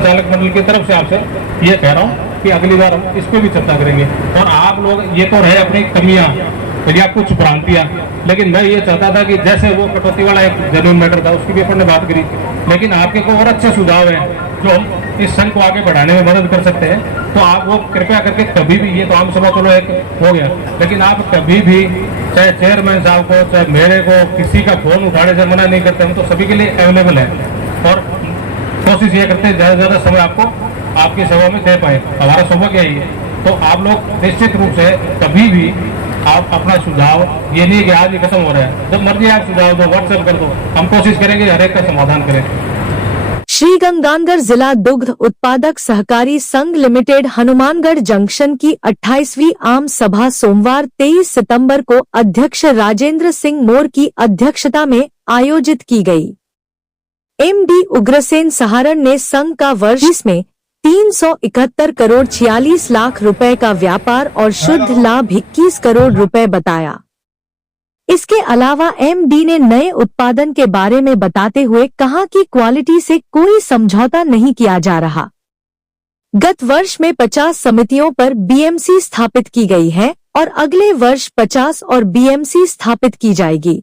संचालक मंडल की तरफ से आपसे ये कह रहा हूँ कि अगली बार हम इस पर भी चर्चा करेंगे। और आप लोग ये तो रहे अपनी कमियां या कुछ भ्रांतियां, लेकिन मैं ये चाहता था कि जैसे वो कटौती वाला एक जेन्युइन मैटर था उसकी भी अपन ने बात करी, लेकिन आपके को और अच्छे सुझाव है जो हम इस संघ को आगे बढ़ाने में मदद कर सकते हैं, तो आप वो कृपया करके कभी भी, ये तो आम सभा चलो एक हो गया, लेकिन आप कभी भी चाहे चेयरमैन साहब को चाहे मेरे को किसी का फोन उठाने से मना नहीं करते, हम तो सभी के लिए अवेलेबल है और कोशिश ये करते हैं ज्यादा से ज्यादा समय आपको आपकी सेवा में दे पाए। हमारा सौभाग्य यही है। तो आप लोग निश्चित रूप से कभी भी आप अपना सुझाव, ये नहीं कि आज ही खत्म हो रहा है, जब मर्जी आप सुझाव दो, व्हाट्सएप कर दो, हम कोशिश करेंगे हर एक का समाधान करें। श्रीगंगानगर जिला दुग्ध उत्पादक सहकारी संघ लिमिटेड हनुमानगढ़ जंक्शन की 28वीं आम सभा सोमवार 23 सितंबर को अध्यक्ष राजेंद्र सिंह मोर की अध्यक्षता में आयोजित की गई। एमडी उग्रसेन सहारण ने संघ का वर्ष में 371 करोड़ 46 लाख रुपए का व्यापार और शुद्ध लाभ 21 करोड़ रुपए बताया। इसके अलावा एमडी ने नए उत्पादन के बारे में बताते हुए कहा कि क्वालिटी से कोई समझौता नहीं किया जा रहा। गत वर्ष में 50 समितियों पर बीएमसी स्थापित की गई है और अगले वर्ष 50 और बीएमसी स्थापित की जाएगी।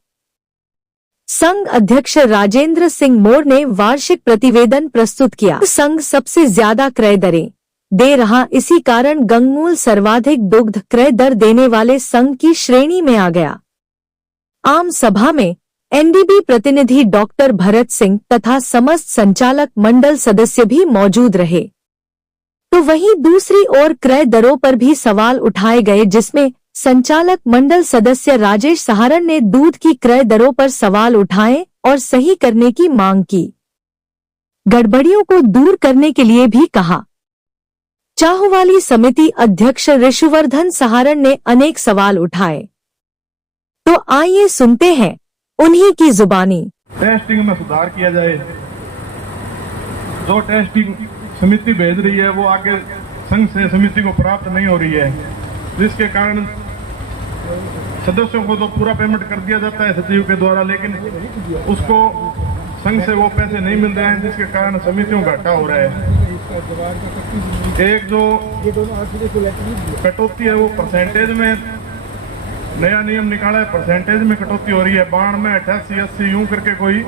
संघ अध्यक्ष राजेंद्र सिंह मोर ने वार्षिक प्रतिवेदन प्रस्तुत किया। संघ सबसे ज्यादा क्रय दरें दे रहा, इसी कारण गंगमूल सर्वाधिक दुग्ध क्रय दर देने वाले संघ की श्रेणी में आ गया। आम सभा में एनडीबी प्रतिनिधि डॉक्टर भरत सिंह तथा समस्त संचालक मंडल सदस्य भी मौजूद रहे। तो वहीं दूसरी ओर क्रय दरों पर भी सवाल उठाए गए, जिसमें संचालक मंडल सदस्य राजेश सहारण ने दूध की क्रय दरों पर सवाल उठाए और सही करने की मांग की। गड़बड़ियों को दूर करने के लिए भी कहा। चाहवाली समिति अध्यक्ष ऋषिवर्धन सहारण ने अनेक सवाल उठाए, तो आइए सुनते हैं उन्हीं की जुबानी। टेस्टिंग में सुधार किया जाए। जो टेस्टिंग समिति भेज रही है वो आगे संघ से समिति को प्राप्त नहीं हो रही है, जिसके कारण सदस्यों को तो पूरा पेमेंट कर दिया जाता है सचिव के द्वारा, लेकिन उसको संघ से वो पैसे नहीं मिल रहे हैं, जिसके कारण समितियों का घाटा हो रहा है। एक जो कटौती है वो परसेंटेज में नया नियम निकाला है, परसेंटेज में कटौती हो रही है। 92, 88, 80 यूं करके कोई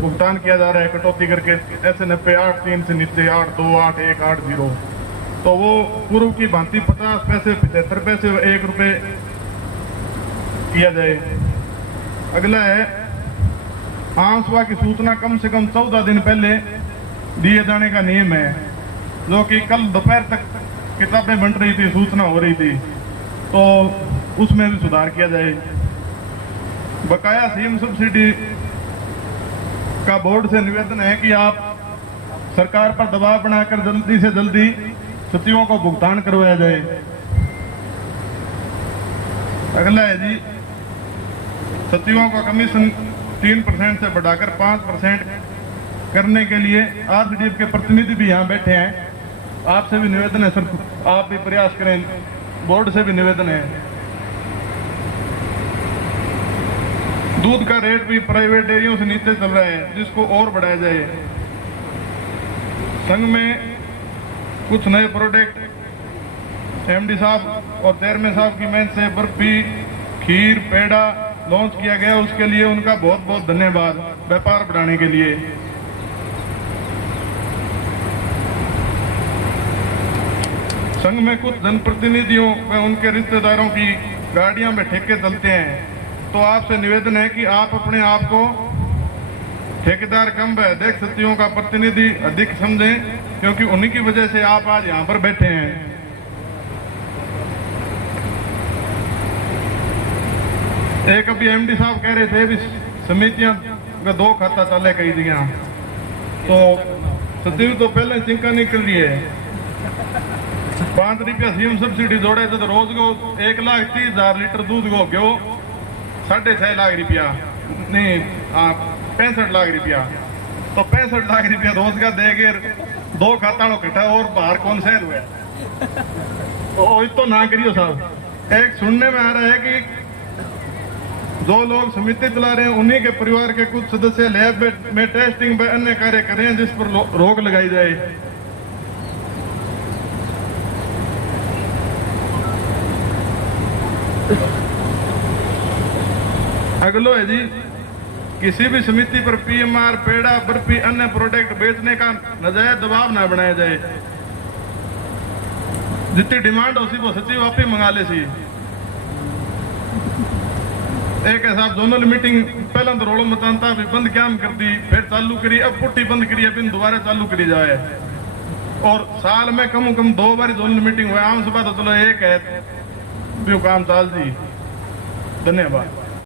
भुगतान किया जा रहा है कटौती करके, ऐसे 90, 8.3 से नीचे 8.2, 8.1, 8.0, तो वो पूर्व की भांति 50 पैसे, 75 पैसे, 1 रुपए किया जाए। अगला है आम सभा की सूचना कम से कम 14 दिन पहले दिए जाने का नियम है, जो कि कल दोपहर तक किताबें बन रही थी, सूचना हो रही थी, तो उसमें भी सुधार किया जाए। बकाया सीएम सब्सिडी का बोर्ड से निवेदन है कि आप सरकार पर दबाव बनाकर जल्दी से जल्दी सचिवों को भुगतान करवाया जाए। अगला है जी, सचिवों का कमीशन 3% से बढ़ाकर 5% करने के लिए आरसीडीएफ के प्रतिनिधि भी यहाँ बैठे हैं। आपसे भी निवेदन है सर, आप भी प्रयास करें, बोर्ड से भी निवेदन है। दूध का रेट भी प्राइवेट डेयरियों से नीचे चल रहा है, जिसको और बढ़ाया जाए। संघ में कुछ नए प्रोडक्ट एमडी साहब और चेयरमैन साहब की मेहनत से बर्फी, खीर, पेड़ा लॉन्च किया गया, उसके लिए उनका बहुत बहुत धन्यवाद, व्यापार बढ़ाने के लिए। संघ में कुछ जनप्रतिनिधियों व उनके रिश्तेदारों की गाड़ियां में ठेके चलते हैं, तो आपसे निवेदन है कि आप अपने आप को ठेकेदार कम व अध्यक्ष सचिवों का प्रतिनिधि अधिक समझें, क्योंकि उन्हीं की वजह से आप आज यहाँ पर बैठे हैं। एक अभी एमडी साहब कह रहे थे भी समितियां का 2 खाता चले कई जगह, तो सचिव तो पहले चिंका निकल रही है। 5 रुपया सीएम सब्सिडी जोड़े तो रोज को 1,30,000 लीटर दूध को गयो 6.5 लाख रुपया, नहीं 65 लाख रुपया, तो 65 लाख रुपया रोज का देगे 2 खाता इकट्ठा, और बाहर कौन शहर हुआ तो तो ना करियो साहब। एक सुनने में आ रहा है कि जो लोग समिति चला रहे हैं उन्हीं के परिवार के कुछ सदस्य लैब में टेस्टिंग व अन्य कार्य करें जिस पर रोक लगाई जाए। अगलो है जी, किसी भी समिति पर पीएमआर, पेड़ा, बर्फी, अन्य प्रोडक्ट बेचने का नाजायज दबाव न बनाया जाए। जितनी डिमांड हो सी वो सचिव आप ही मंगा ले सी। एक हिसाब जोनल मीटिंग पहला तो रोलो मचानता भी बंद क्या कर दी, फिर चालू करी, अब पुट्टी बंद करी, अब दोबारा चालू करी जाए। और साल में कम 2 बार जोनल मीटिंग हुआ, आम सभा तो चलो एक है, काम चाल जी। धन्यवाद।